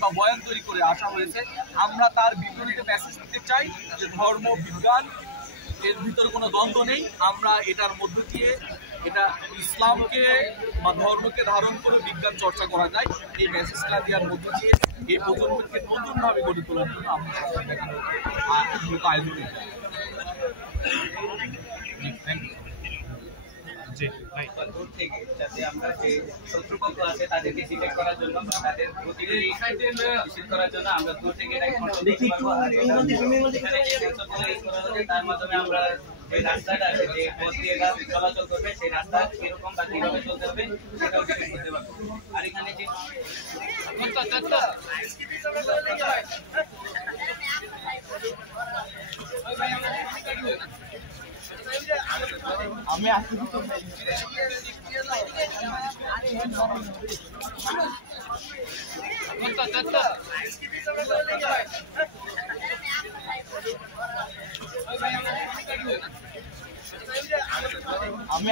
বা বয়ান তৈরি করে আসা হয়েছে। আমরা তার বিপরীতে মেসেজ দিতে চাই যে ধর্ম বিজ্ঞান এর ভিতরে কোনো দ্বন্দ্ব নেই। আমরা এটার মধ্য দিয়ে এটা ইসলামকে বা ধর্মকে ধারণ করে বিজ্ঞান চর্চা করা যায়, এই মেসেজটা দেওয়ার মধ্য দিয়ে এই প্রজন্মকে নতুনভাবে গড়ে তোলার জন্য আমরা আয়োজন করি। দূর থেকে যাতে আমরা যে শত্রুপক্ষ আছে তাদেরকে ডিটেক্ট করার জন্য বা তাদের প্রতিনিধি নিশ্চিত করার জন্য আমরা দূর থেকে তার মাধ্যমে আমরা এই রাস্তাটা আছে যে পথ দিয়ে চলাচল করবে সেই রাস্তা কিরকম বা কিভাবে চলতে হবে সেটাও ডিটেক্ট করতে পারবো। আর এখানে যে আমি আসছি আমি